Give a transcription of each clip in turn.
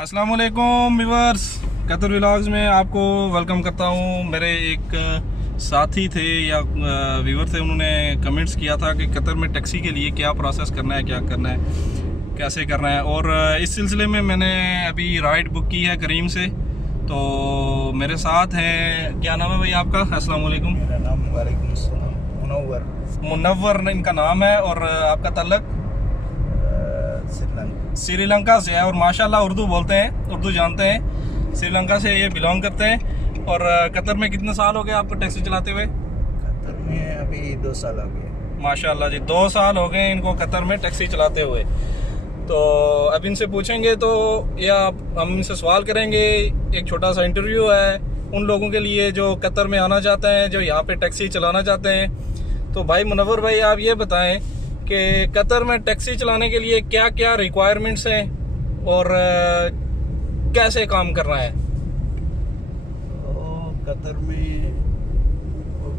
अस्सलाम वालेकुम viewers, Qatar vlogs में आपको वेलकम करता हूँ। मेरे एक साथी थे या व्यूअर थे, उन्होंने कमेंट्स किया था कि कतर में टैक्सी के लिए क्या प्रोसेस करना है, क्या करना है, कैसे करना है। और इस सिलसिले में मैंने अभी राइड बुक की है करीम से। तो मेरे साथ हैं, क्या नाम है भाई आपका? अस्सलाम वालेकुम। मेरा नाम वालेकुम सलाम मुनव्वर इनका नाम है। और आपका तल्लक श्रीलंका से है और माशाल्लाह उर्दू बोलते हैं, उर्दू जानते हैं। श्रीलंका से ये बिलोंग करते हैं। और कतर में कितने साल हो गए आपको टैक्सी चलाते हुए? कतर में अभी 2 साल हो गए। माशाल्लाह जी, 2 साल हो गए इनको कतर में टैक्सी चलाते हुए। तो अब इनसे पूछेंगे तो या हम इनसे सवाल करेंगे। एक छोटा सा इंटरव्यू है उन लोगों के लिए जो कतर में आना चाहते हैं, जो यहाँ पे टैक्सी चलाना चाहते हैं। तो भाई मुनव्वर भाई, आप ये बताएं कि कतर में टैक्सी चलाने के लिए क्या क्या रिक्वायरमेंट्स हैं और कैसे काम करना है? कतर में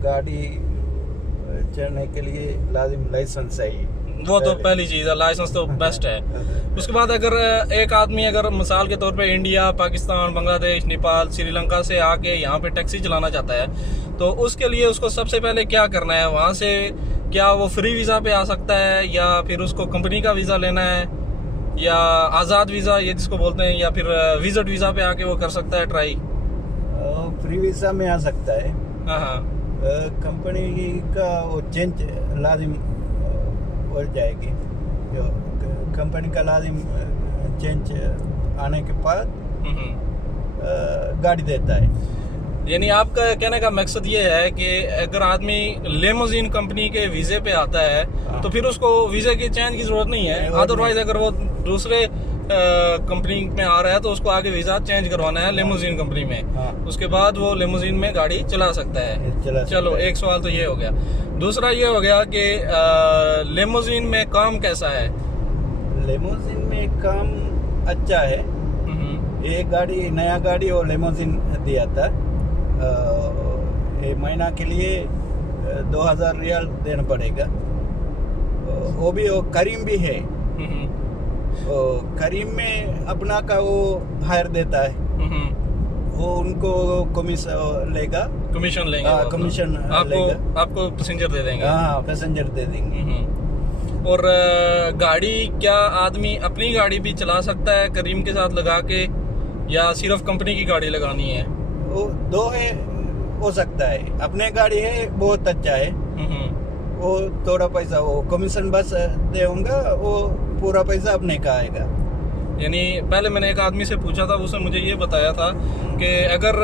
गाड़ी चलाने के लिए लाजिम लाइसेंस चाहिए। वो तो पहली चीज़ है, लाइसेंस तो बेस्ट है। उसके बाद अगर एक आदमी अगर मिसाल के तौर पे इंडिया, पाकिस्तान, बांग्लादेश, नेपाल, श्रीलंका से आके यहाँ पे टैक्सी चलाना चाहता है, तो उसके लिए उसको सबसे पहले क्या करना है? वहाँ से क्या वो फ्री वीज़ा पे आ सकता है या फिर उसको कंपनी का वीज़ा लेना है या आज़ाद वीज़ा ये जिसको बोलते हैं, या फिर विजिट वीज़ा पे आके वो कर सकता है ट्राई? फ्री वीज़ा में आ सकता है। हाँ। कंपनी का वो चेंज लाजिम हो जाएगी। जो कंपनी का लाजिम चेंज आने के बाद गाड़ी देता है। यानी आपका कहने का मकसद ये है कि अगर आदमी लिमोजिन कंपनी के वीज़े पे आता है तो फिर उसको वीज़े की चेंज की जरूरत नहीं है। अदरवाइज अगर वो दूसरे कंपनी में आ रहा है तो उसको आगे वीज़ा चेंज करवाना है लिमोजिन कंपनी में। उसके बाद वो लिमोजिन में गाड़ी चला सकता है। चलो, एक सवाल तो ये हो गया। दूसरा ये हो गया कि लिमोजिन में काम कैसा है? लिमोजिन में काम अच्छा है। ये गाड़ी नया गाड़ी और लिमोजिन दिया था। एक महीना के लिए 2000 रियाल देना पड़ेगा। वो भी वो करीम भी है। करीम में अपना का वो हायर देता है। वो उनको कमीशन लेगा, कमीशन लेंगे। कमीशन आपको पैसेंजर दे देंगे। हाँ, पैसेंजर दे देंगे। और गाड़ी क्या आदमी अपनी गाड़ी भी चला सकता है करीम के साथ लगा के, या सिर्फ कंपनी की गाड़ी लगानी है? वो दो है, हो सकता है। अपने गाड़ी है बहुत अच्छा है। वो थोड़ा पैसा वो कमीशन बस देऊंगा, वो पूरा पैसा अपने का आएगा। यानी पहले मैंने एक आदमी से पूछा था, उसने मुझे ये बताया था कि अगर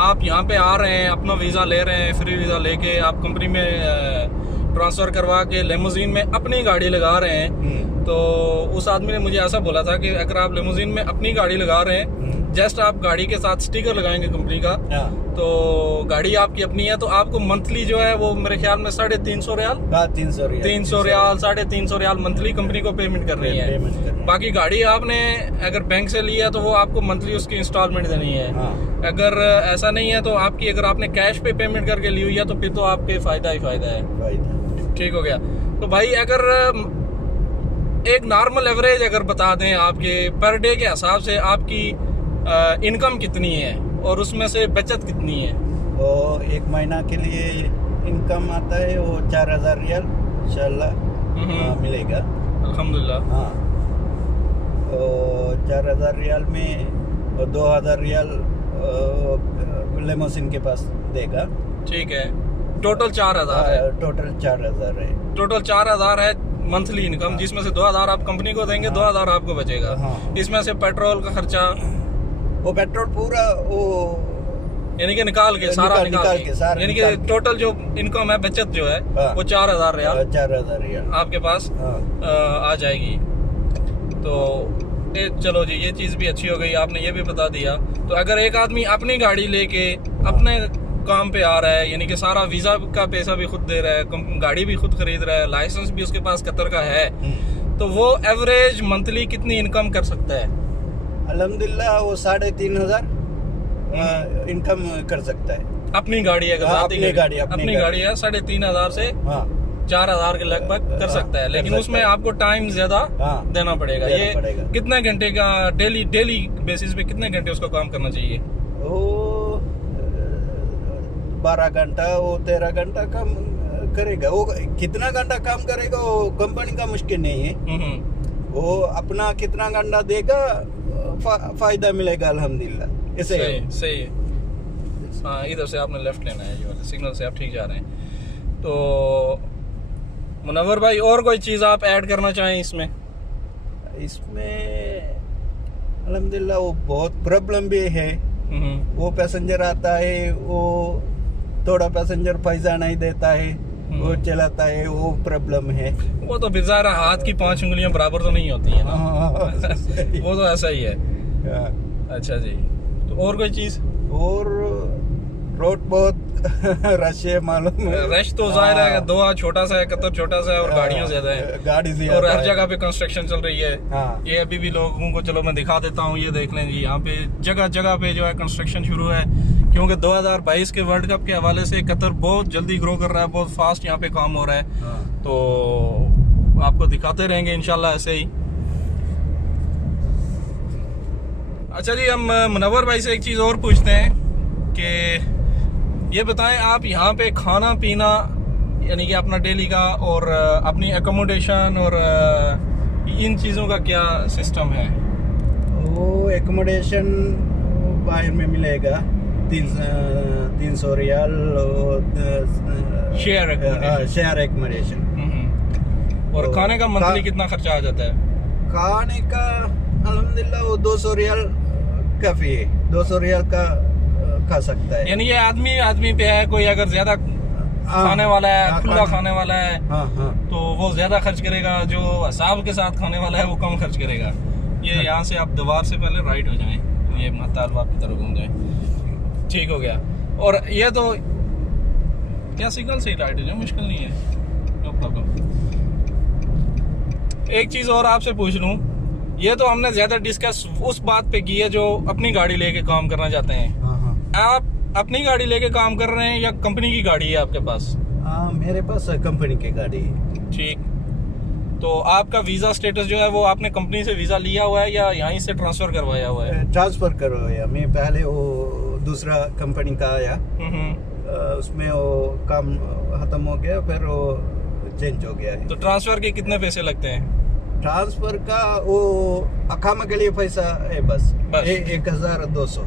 आप यहाँ पे आ रहे हैं, अपना वीज़ा ले रहे हैं, फ्री वीज़ा लेके आप कंपनी में ट्रांसफ़र करवा के लिमोजिन में अपनी गाड़ी लगा रहे हैं, तो उस आदमी ने मुझे ऐसा बोला था कि अगर आप लिमोजिन में अपनी गाड़ी लगा रहे हैं, जस्ट आप गाड़ी के साथ स्टिकर लगाएंगे कंपनी का, तो गाड़ी आपकी अपनी है, तो आपको मंथली जो है वो मेरे ख्याल में 350 रियाल, 300 रियाल 350 रियाल मंथली कंपनी को पेमेंट कर रही है। बाकी गाड़ी आपने अगर बैंक से ली है तो वो आपको मंथली उसकी इंस्टॉलमेंट देनी है। अगर ऐसा नहीं है तो आपकी, अगर आपने कैश पे पेमेंट करके ली हुई है तो फिर तो आपके फायदा ही फायदा है। ठीक हो गया। तो भाई अगर एक नॉर्मल एवरेज अगर बता दें आपके पर डे के हिसाब से आपकी इनकम कितनी है और उसमें से बचत कितनी है? वो एक महीना के लिए इनकम आता है वो 4000 रियाल इंशाल्लाह मिलेगा, अल्हम्दुलिल्लाह। हाँ, 4000 रियाल में 2000 रियाल लिमोजिन के पास देगा। ठीक है, टोटल 4000 है। टोटल 4000 है। टोटल 4000 है मंथली इनकम, जिसमें से 2000 आप कंपनी को देंगे, 2000 आपको बचेगा। इसमें से पेट्रोल का खर्चा, वो पेट्रोल पूरा वो यानी कि निकाल के सारा निकाल के यानी कि टोटल जो इनकम है, बचत जो है वो 4000 रियाल आपके पास आ जाएगी। तो चलो जी, ये चीज़ भी अच्छी हो गई, आपने ये भी बता दिया। तो अगर एक आदमी अपनी गाड़ी लेके अपने काम पे आ रहा है, यानी कि सारा वीज़ा का पैसा भी खुद दे रहा है, गाड़ी भी खुद खरीद रहा है, लाइसेंस भी उसके पास कतर का है, तो वो एवरेज मंथली कितनी इनकम कर सकता है? अल्हम्दुलिल्लाह वो 3500 इनकम कर सकता है। अपनी गाड़ी है, अपनी गाड़ी है 3500 से 4,000 के लगभग कर सकता है, लेकिन उसमें आपको टाइम ज्यादा देना पड़ेगा। ये कितने घंटे का डेली बेसिस पे कितने घंटे उसको काम करना चाहिए? वो 12 घंटा, वो 13 घंटा काम करेगा। वो कितना घंटा काम करेगा वो कंपनी का मुश्किल नहीं है। वो अपना कितना घंटा देगा फायदा मिलेगा अल्हम्दुलिल्लाह। ऐसे सही है। हाँ, इधर से आपने लेफ्ट लेना है, ये वाले सिग्नल से आप ठीक जा रहे हैं। तो मुनव्वर भाई, और कोई चीज़ आप ऐड करना चाहें इसमें? अल्हम्दुलिल्लाह वो बहुत प्रॉब्लम भी है। वो पैसेंजर आता है, वो थोड़ा पैसेंजर पैसा नहीं देता है, वो चलाता है, वो प्रॉब्लम है। वो तो बेचारा हाथ की 5 उंगलियां बराबर तो नहीं होती है ना। वो तो ऐसा ही है। अच्छा जी, तो और कोई चीज़? और रोड बहुत रश है, मालूम है। रश तो जाहिर है, दोहा छोटा सा है, कतर छोटा सा है और गाड़ियां ज्यादा है, गाड़ी ज्यादा और हर जगह पे कंस्ट्रक्शन चल रही है। ये अभी भी लोगों को, चलो मैं दिखा देता हूँ, ये देख लें जी, यहाँ पे जगह जगह पे जो है कंस्ट्रक्शन शुरू है, क्योंकि 2022 के वर्ल्ड कप के हवाले से कतर बहुत जल्दी ग्रो कर रहा है, बहुत फास्ट यहाँ पे काम हो रहा है। तो आपको दिखाते रहेंगे इंशाल्लाह ऐसे ही। अच्छा जी, हम मुनव्वर भाई से एक चीज़ और पूछते हैं कि ये बताएं, आप यहाँ पे खाना पीना यानी कि अपना डेली का और अपनी एकोमोडेशन और इन चीज़ों का क्या सिस्टम है? वो एकोमोडेशन बाहर में मिलेगा 300 रियाल शेयर एकोमोडेशन। और खाने का मंथली कितना खर्चा आ जाता है? खाने का अल्हम्दुलिल्लाह वो 200 रियाल काफी है, 200 रियाल का खा सकता है। यानी ये आदमी पे है, कोई अगर ज्यादा खाने वाला है, खुला खाने वाला है, तो वो ज्यादा खर्च करेगा, जो हिसाब के साथ खाने वाला है वो कम खर्च करेगा। ये यहाँ से आप दीवार से पहले राइट हो जाएं, तो ये महतालबाग की तरफ घूम जाए, ठीक हो गया। और ये तो क्या सिग्नल से ही राइट हो जाए, मुश्किल नहीं है, नो प्रॉब्लम। एक चीज और आपसे पूछ लूं, ये तो हमने ज्यादा डिस्कस उस बात पे की है जो अपनी गाड़ी लेके काम करना चाहते हैं। आप अपनी गाड़ी लेके काम कर रहे हैं या कंपनी की गाड़ी है आपके पास? मेरे पास कंपनी की गाड़ी है। ठीक, तो आपका वीजा स्टेटस जो है वो आपने कंपनी से वीजा लिया हुआ है या यहीं से ट्रांसफर करवाया हुआ है? ट्रांसफर करवाया। मैं पहले वो दूसरा कंपनी का आया, उसमें वो काम खत्म हो गया, फिर वो चेंज हो गया है। तो ट्रांसफर के कितने पैसे लगते हैं? ट्रांसफर का वो अकामा के लिए पैसा है बस 1200।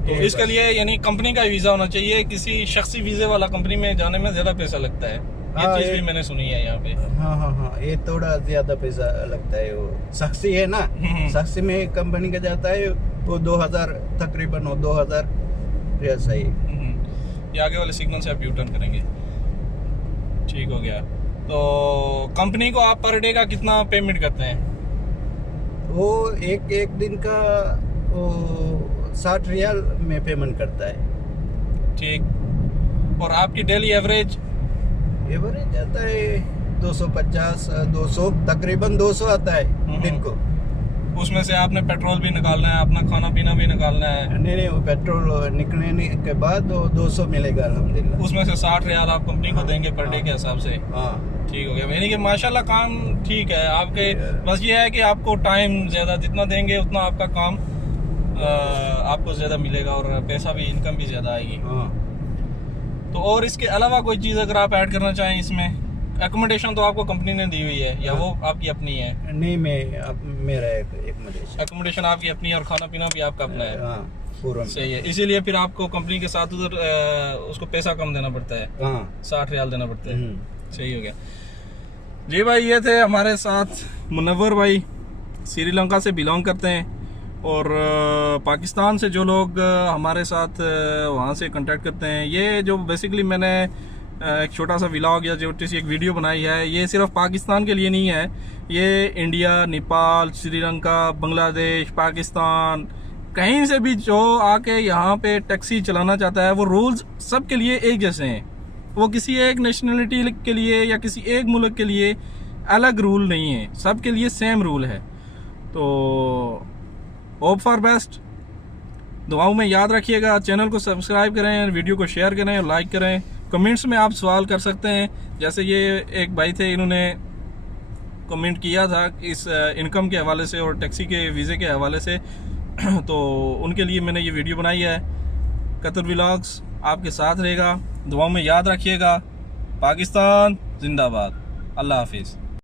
तो इसके लिए यानी कंपनी का वीजा होना चाहिए, किसी शख्सी वीजे वाला कंपनी में जाने में ज्यादा पैसा लगता है। ये चीज भी मैंने सुनी है यहाँ पे। हाँ, ये थोड़ा ज्यादा पैसा लगता है। वो शख्सी है ना, शख्सी में कंपनी का जाता है वो 2000 तकरीबन, वो 2000 रियाल सही। ये आगे वाले सिग्नल से आप यू टर्न करेंगे, ठीक हो गया। तो कंपनी को आप पर डे का कितना पेमेंट करते हैं? वो एक दिन का वो 60 रियाल में पेमेंट करता है। ठीक, और आपकी डेली एवरेज आता है 250 200 तकरीबन 200 आता है दिन को। उसमें से आपने पेट्रोल भी निकालना है, अपना खाना पीना भी निकालना है? नहीं, वो पेट्रोल निकलने के बाद वो 200 मिलेगा अल्हम्दुलिल्लाह। उसमें से 60 रियाल आप कंपनी को देंगे पर डे के हिसाब से? ठीक हो गया। यानी कि माशाल्लाह काम ठीक है आपके। बस ये है कि आपको टाइम ज्यादा जितना देंगे उतना आपका काम आपको ज्यादा मिलेगा और पैसा भी, इनकम भी ज्यादा आएगी। तो और इसके अलावा कोई चीज अगर आप ऐड करना चाहें इसमें? एकोमोडेशन तो आपको कंपनी ने दी हुई है या वो आपकी अपनी है? नहीं, मेरा एकोमोडेशन आपकी अपनी है और खाना पीना भी आपका अपना है। पूरा सही है, इसीलिए फिर आपको कंपनी के साथ उधर उसको पैसा कम देना पड़ता है, 60 रियाल देना पड़ता है। सही हो गया जी भाई। ये थे हमारे साथ मुनव्वर भाई, श्रीलंका से बिलोंग करते हैं, और पाकिस्तान से जो लोग हमारे साथ वहाँ से कांटेक्ट करते हैं। ये जो बेसिकली मैंने एक छोटा सा व्लॉग या छोटी सी एक वीडियो बनाई है, ये सिर्फ पाकिस्तान के लिए नहीं है, ये इंडिया, नेपाल, श्रीलंका, बांग्लादेश, पाकिस्तान, कहीं से भी जो आके यहाँ पे टैक्सी चलाना चाहता है, वो रूल्स सब के लिए एक जैसे हैं। वो किसी एक नेशनलिटी के लिए या किसी एक मुल्क के लिए अलग रूल नहीं है, सब के लिए सेम रूल है। तो होप फॉर बेस्ट, दुआओं में याद रखिएगा, चैनल को सब्सक्राइब करें, वीडियो को शेयर करें और लाइक करें। कमेंट्स में आप सवाल कर सकते हैं। जैसे ये एक भाई थे, इन्होंने कमेंट किया था इस इनकम के हवाले से और टैक्सी के वीज़े के हवाले से, तो उनके लिए मैंने ये वीडियो बनाई है। कतर व्लॉग्स आपके साथ रहेगा, दुआओं में याद रखिएगा। पाकिस्तान जिंदाबाद। अल्लाह हाफिज़।